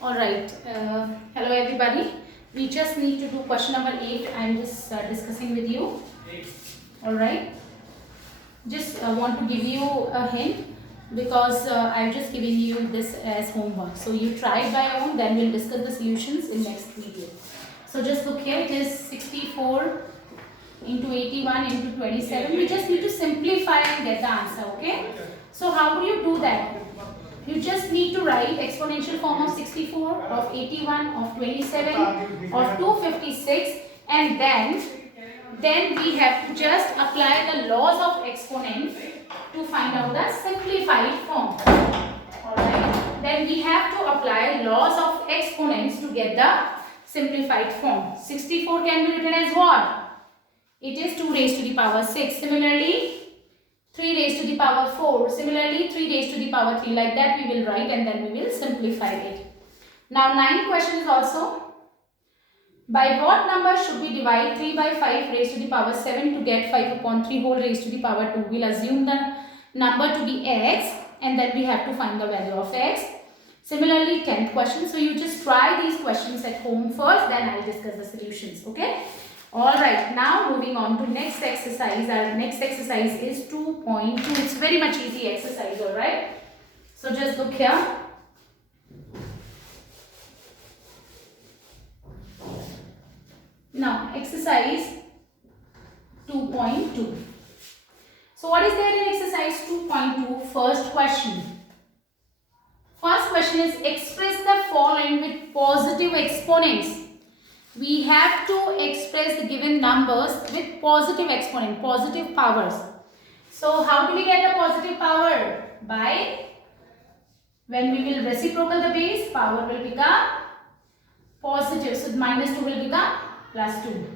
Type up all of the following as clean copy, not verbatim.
All right. Hello, everybody. We just need to do question number 8. I'm just discussing with you. All right. Just want to give you a hint because I've just given you this as homework. So you try it by your own. Then we'll discuss the solutions in next video. So just look here. It is 64 into 81 into 27. We just need to simplify and get the answer. Okay. So how do you do that? You just need to write exponential form of 64, of 81, of 27, of 256, and then we have to just apply the laws of exponent to find out the simplified form. Alright. Then we have to apply laws of exponents to get the simplified form. 64 can be written as what? It is 2 raised to the power 6. Similarly, 3 raised to the power 4. Similarly, 3 raised to the power 3. Like that we will write and then we will simplify it. Now, 9th question is also, by what number should we divide 3 by 5 raised to the power 7 to get 5 upon 3 whole raised to the power 2? We'll assume the number to be x and then we have to find the value of x. Similarly, 10th question. So, you just try these questions at home first, then I'll discuss the solutions. Okay? Alright, now moving on to next exercise. Our next exercise is 2.2. It's very much easy exercise, alright. So just look here. Now, exercise 2.2. So what is there in exercise 2.2? First question. First question is express the following with positive exponents. We have to express the given numbers with positive exponent, positive powers. So how do we get the positive power? By when we will reciprocal the base, power will become positive. So minus 2 will become plus 2.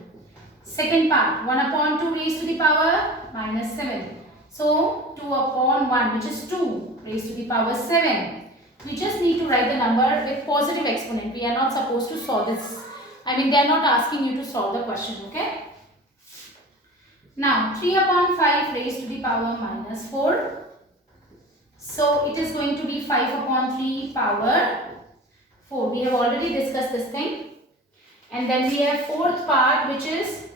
Second part, 1 upon 2 raised to the power minus 7. So 2 upon 1, which is 2 raised to the power 7. We just need to write the number with positive exponent. We are not supposed to solve this. I mean, they are not asking you to solve the question, okay? Now, 3 upon 5 raised to the power minus 4. So, it is going to be 5 upon 3 power 4. We have already discussed this thing. And then we have fourth part, which is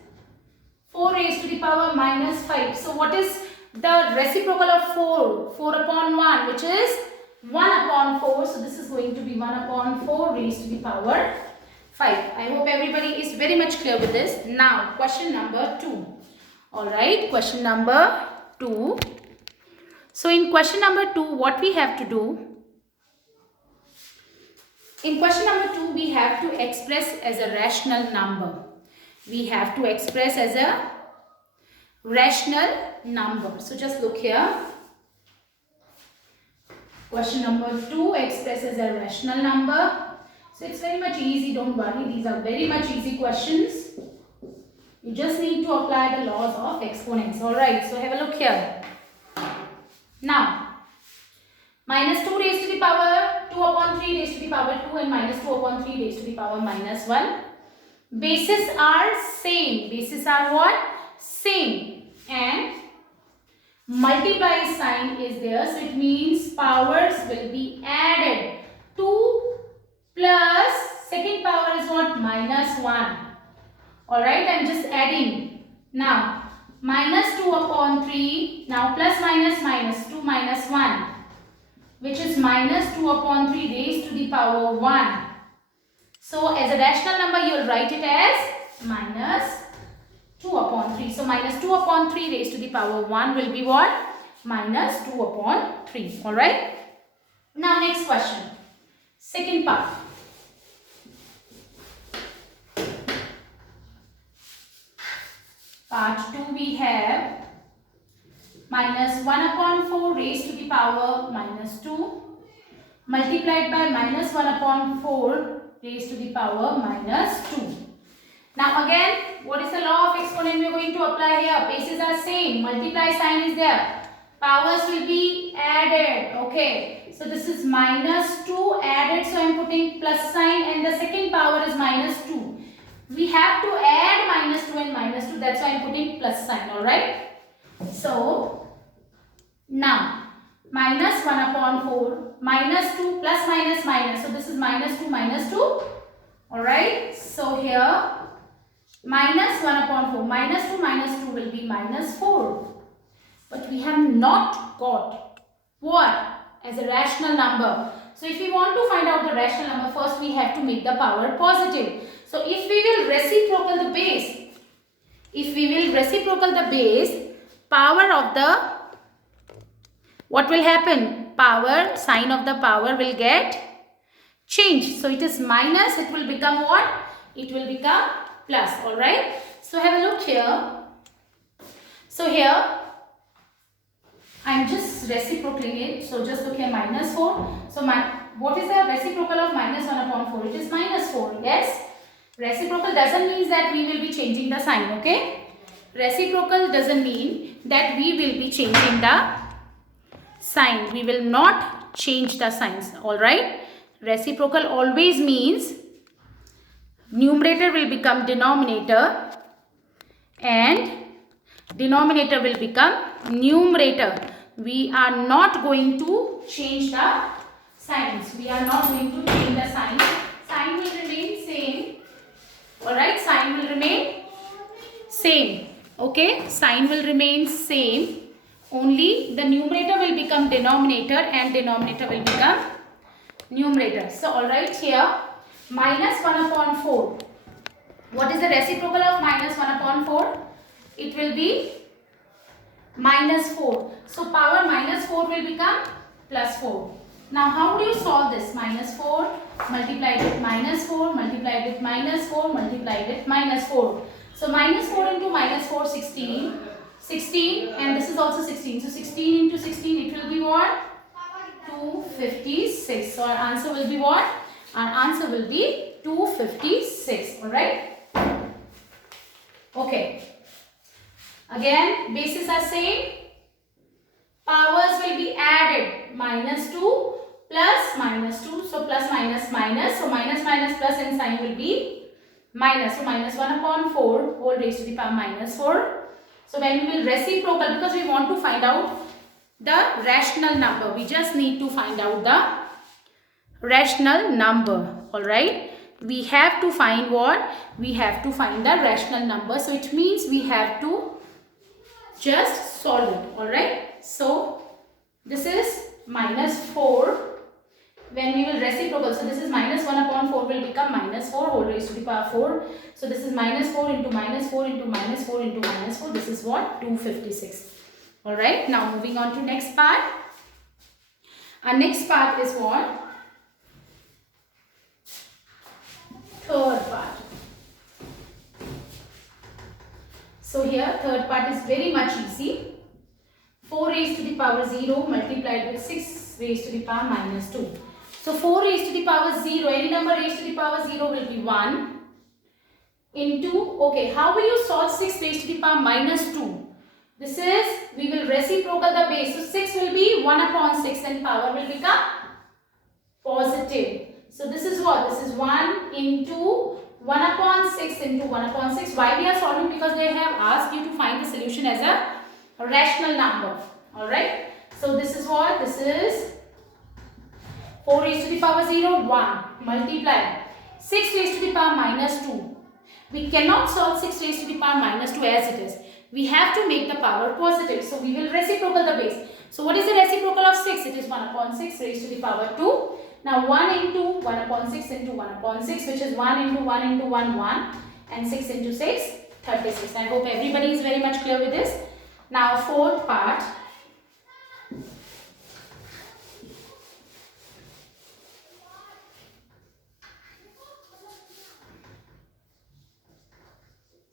4 raised to the power minus 5. So, what is the reciprocal of 4? 4 upon 1, which is 1 upon 4. So, this is going to be 1 upon 4 raised to the power 5. I hope everybody is very much clear with this. Now, question number 2. Alright, question number 2. So, in question number 2, what we have to do? In question number 2, we have to express as a rational number. We have to express as a rational number. So, just look here. Question number 2, express as a rational number. So it's very much easy, don't worry, these are very much easy questions. You just need to apply the laws of exponents. Alright, so have a look here. Now, minus 2 raised to the power 2 upon 3 raised to the power 2 and minus 2 upon 3 raised to the power minus 1. Bases are same. Bases are what? Same. And multiply sign is there. So it means powers will be added. 2 plus second power is what? Minus 1. Alright, I am just adding. Now, minus 2 upon 3. Now, plus minus minus 2 minus 1. Which is minus 2 upon 3 raised to the power 1. So, as a rational number, you will write it as minus 2 upon 3. So, minus 2 upon 3 raised to the power 1 will be what? Minus 2 upon 3. Alright. Now, next question. Second part. Part 2 we have minus 1 upon 4 raised to the power minus 2 multiplied by minus 1 upon 4 raised to the power minus 2. Now again, what is the law of exponent we are going to apply here? Bases are same. Multiply sign is there. Powers will be added. Okay. So this is minus 2 added. So I am putting plus sign and the second power is minus 2. We have to add minus 2 and minus 2. That's why I am putting plus sign. Alright. So now minus 1 upon 4, minus 2, plus minus minus. So this is minus 2, minus 2. Alright. So here minus 1 upon 4, minus 2 will be minus 4. But we have not got what as a rational number. So if we want to find out the rational number, first we have to make the power positive. So if we will reciprocal the base, power of the, what will happen? Power, sign of the power will get changed. So it is minus, it will become what? It will become plus. Alright. So have a look here. So here I am just reciprocating it. So just look here, minus 4. So what is the reciprocal of minus 1 upon 4? It is minus 4. Yes. Reciprocal doesn't mean that we will be changing the sign. Okay. Reciprocal doesn't mean that we will be changing the sign. We will not change the signs. Alright. Reciprocal always means numerator will become denominator and denominator will become numerator. We are not going to change the signs. Sign will remain same. Alright, sign will remain same. Okay, sign will remain same. Only the numerator will become denominator and denominator will become numerator. So alright, here minus 1 upon 4. What is the reciprocal of minus 1 upon 4? It will be minus 4. So power minus 4 will become plus 4. Now how do you solve this? Minus 4 multiplied with minus 4 multiplied with minus 4 multiplied with minus 4. So minus 4 into minus 4, 16. 16 and this is also 16. So 16 into 16, it will be what? 256. So our answer will be what? Our answer will be 256. Alright. Okay. Again, bases are same. Powers will be added. Minus 2 plus minus 2. So plus minus minus. So minus minus plus and sign will be minus. So minus 1 upon 4 whole raised to the power minus 4. So when we will reciprocal, because we want to find out the rational number. We just need to find out the rational number. Alright. We have to find what? We have to find the rational number. So it means we have to just solve it. Alright. So this is minus 4. When we will reciprocal, so this is minus 1 upon 4 will become minus 4 whole raised to the power 4. So this is minus 4 into minus 4 into minus 4 into minus 4. This is what? 256. Alright. Now moving on to next part. Our next part is what? Third part. So here third part is very much easy. 4 raised to the power 0 multiplied with 6 raised to the power minus 2. So 4 raised to the power 0, any number raised to the power 0 will be 1 into, okay, how will you solve 6 raised to the power minus 2? This is, we will reciprocal the base. So 6 will be 1 upon 6 and power will become positive. So this is what? This is 1 into 1 upon 6 into 1 upon 6. Why we are solving? Because they have asked you to find the solution as a rational number. Alright. So this is what? This is 4 raised to the power 0, 1. Multiply 6 raised to the power minus 2. We cannot solve 6 raised to the power minus 2 as it is. We have to make the power positive. So we will reciprocal the base. So what is the reciprocal of 6? It is 1 upon 6 raised to the power 2. Now 1 into 1 upon 6 into 1 upon 6, which is 1 into 1 into 1, 1. And 6 into 6, 36. I hope everybody is very much clear with this. Now fourth part.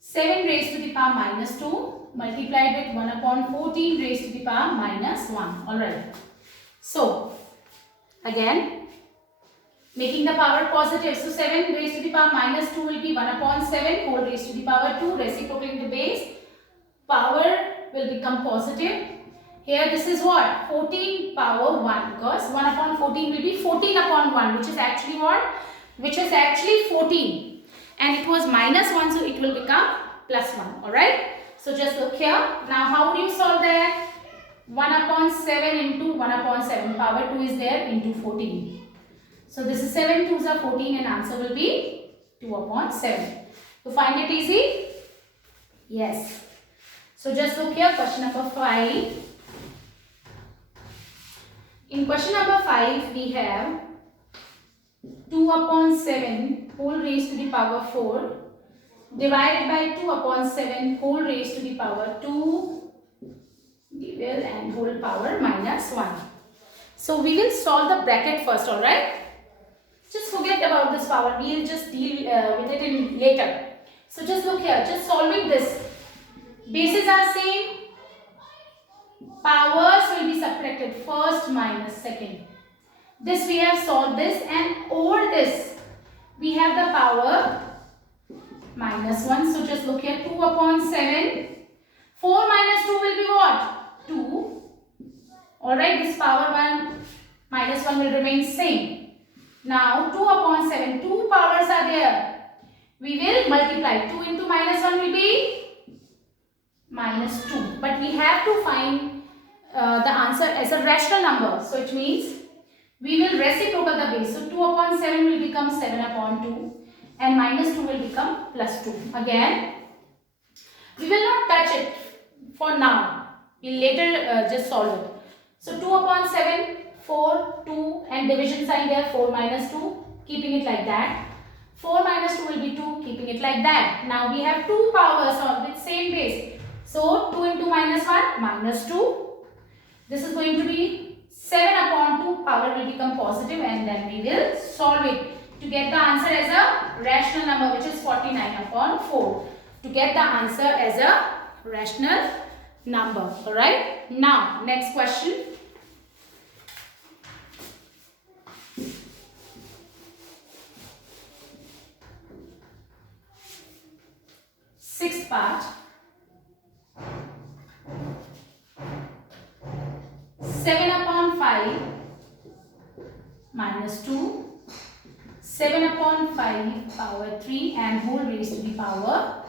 Seven raised to the power minus 2 multiplied with 1 upon 14 raised to the power minus 1. Alright. So again, making the power positive. So 7 raised to the power minus 2 will be 1 upon 7 whole raised to the power 2. Reciprocating the base. Power will become positive. Here this is what? 14 power 1, because 1 upon 14 will be 14 upon 1, which is actually what? Which is actually 14. And it was minus 1, so it will become plus 1. Alright. So just look here. Now how do you solve that? 1 upon 7 into 1 upon 7. Power 2 is there into 14. So this is 7 2s are 14 and answer will be 2 upon 7. To find it easy? Yes. So just look here, question number 5. In question number 5 we have 2 upon 7 whole raised to the power 4 divided by 2 upon 7 whole raised to the power 2 and whole power minus 1. So we will solve the bracket first, alright? Just forget about this power, we will just deal with it in later. So just look here, just solving this. Bases are same, powers will be subtracted first minus second. This we have solved this, and over this we have the power minus 1. So just look here, 2 upon 7. 4 minus 2 will be what? 2. Alright, this power 1 minus 1 will remain same. Now 2 upon 7, 2 powers are there. We will multiply. 2 into minus 1 will be minus 2. But we have to find the answer as a rational number. So it means we will reciprocal the base. So 2 upon 7 will become 7 upon 2 and minus 2 will become plus 2. Again, we will not touch it for now. We will later just solve it. So 2 upon 7, 4, 2 and division sign there, 4 minus 2, keeping it like that. 4 minus 2 will be 2, keeping it like that. Now we have 2 powers on with same base. So 2 into minus 1, minus 2. This is going to be 7 upon 2, power will become positive and then we will solve it to get the answer as a rational number, which is 49 upon 4. To get the answer as a rational number. Alright. Now next question. Sixth part. 7 upon 5 minus 2, 7 upon 5 power 3 and whole raised to the power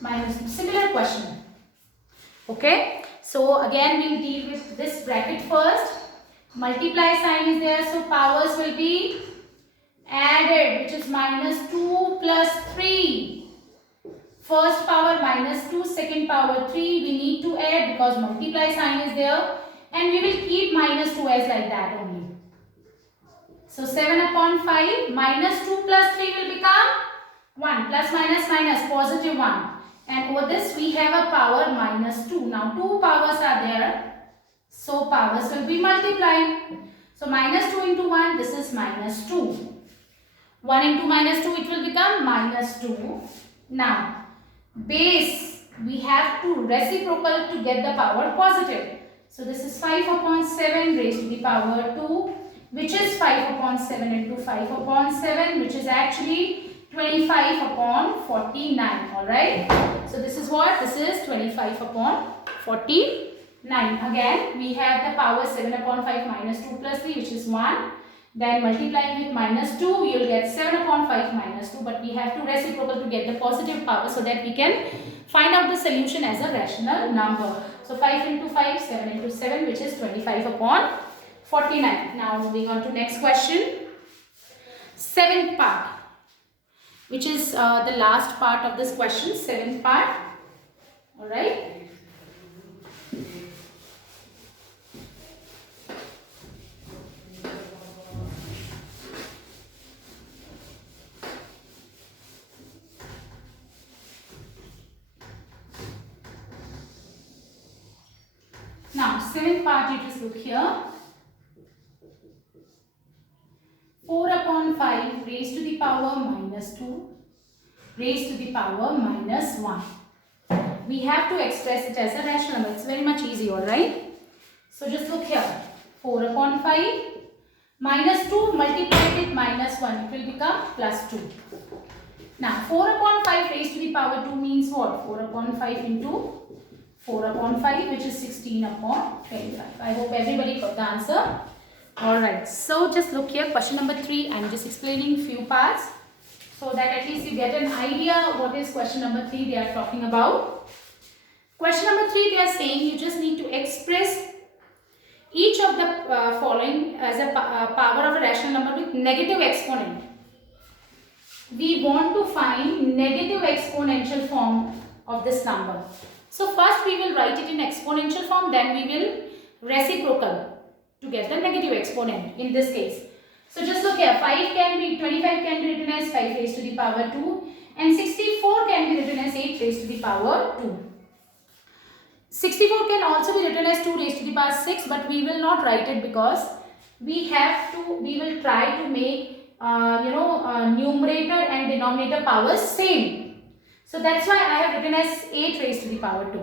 minus 2. Similar question. Okay. So again we will deal with this bracket first. Multiply sign is there, so powers will be added, which is minus 2 plus 3. First power minus 2, second power 3. We need to add because multiply sign is there. And we will keep minus 2 as like that only. So 7 upon 5 minus 2 plus 3 will become 1. Plus minus minus positive 1. And over this we have a power minus 2. Now 2 powers are there. So powers will be multiplied. So minus 2 into 1, this is minus 2. 1 into minus 2, it will become minus 2. Now base, we have to reciprocal to get the power positive. So this is 5 upon 7 raised to the power 2, which is 5 upon 7 into 5 upon 7, which is actually 25 upon 49. Alright. So this is what? This is 25 upon 49. Again, we have the power 7 upon 5 minus 2 plus 3, which is 1. Then multiplying with minus 2, we will get 7 upon 5 minus 2. But we have to reciprocal to get the positive power so that we can find out the solution as a rational number. So 5 into 5, 7 into 7, which is 25 upon 49. Now moving on to next question. Seventh part, which is the last part of this question. Seventh part. Alright. Now, seventh part, you just look here. 4 upon 5 raised to the power minus 2 raised to the power minus 1. We have to express it as a rational number. It's very much easy, alright? So, just look here. 4 upon 5 minus 2 multiplied with minus 1. It will become plus 2. Now, 4 upon 5 raised to the power 2 means what? 4 upon 5 into 4 upon 5, which is 16 upon 25. I hope everybody got the answer. Alright, so just look here, question number 3. I am just explaining few parts so that at least you get an idea what is question number 3 they are talking about. Question number 3, they are saying you just need to express each of the following as a power of a rational number with negative exponent. We want to find negative exponential form of this number. So first we will write it in exponential form, then we will reciprocal to get the negative exponent in this case. So just look here, 25 can be written as 5 raised to the power 2 and 64 can be written as 8 raised to the power 2. 64 can also be written as 2 raised to the power 6, but we will not write it because we will try to make numerator and denominator powers same. So that's why I have written as 8 raised to the power 2.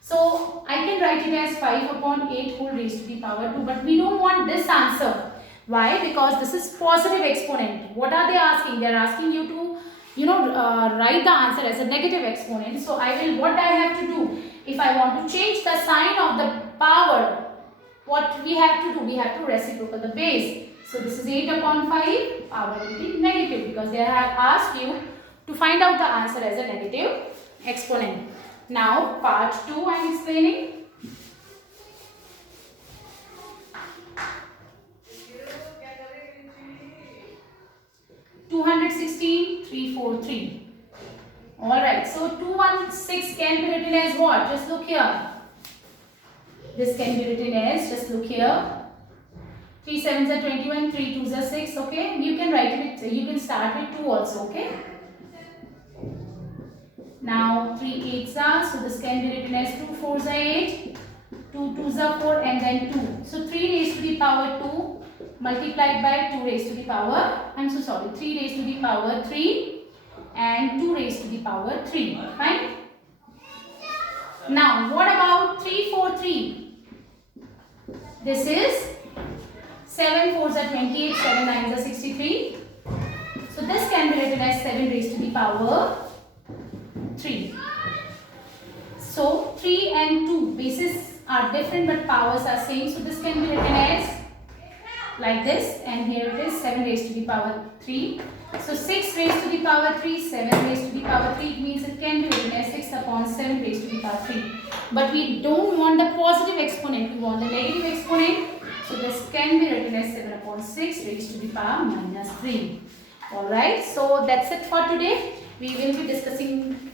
So I can write it as 5 upon 8 whole raised to the power 2, but we don't want this answer. Why? Because this is positive exponent. What are they asking? They are asking you to write the answer as a negative exponent. So what I have to do, if I want to change the sign of the power, what we have to do? We have to reciprocal the base. So this is 8 upon 5, power will be negative because they have asked you to find out the answer as a negative exponent. Now part 2 I am explaining. $216,343. Alright, so 216 can be written as what? Just look here. This can be written as, just look here. 3 sevens are 21, 3 twos are 6, okay? You can write it, you can start with 2 also, okay? Now 3 eights are, so this can be written as 2 fours are 8, 2 twos are 4 and then 2. So 3 raised to the power 2 multiplied by 2 raised to the power, 3 raised to the power 3 and 2 raised to the power 3, fine? Now what about 343? This is 7 fours are 28, 7 nines are 63. So this can be written as 7 raised to the power 3. So 3 and 2 bases are different but powers are same. So this can be written as like this, and here it is 7 raised to the power 3. So 6 raised to the power 3, 7 raised to the power 3, it means it can be written as 6 upon 7 raised to the power 3. But we don't want the positive exponent, we want the negative exponent. So this can be written as 7 upon 6 raised to the power minus 3. Alright, so that's it for today. We will be discussing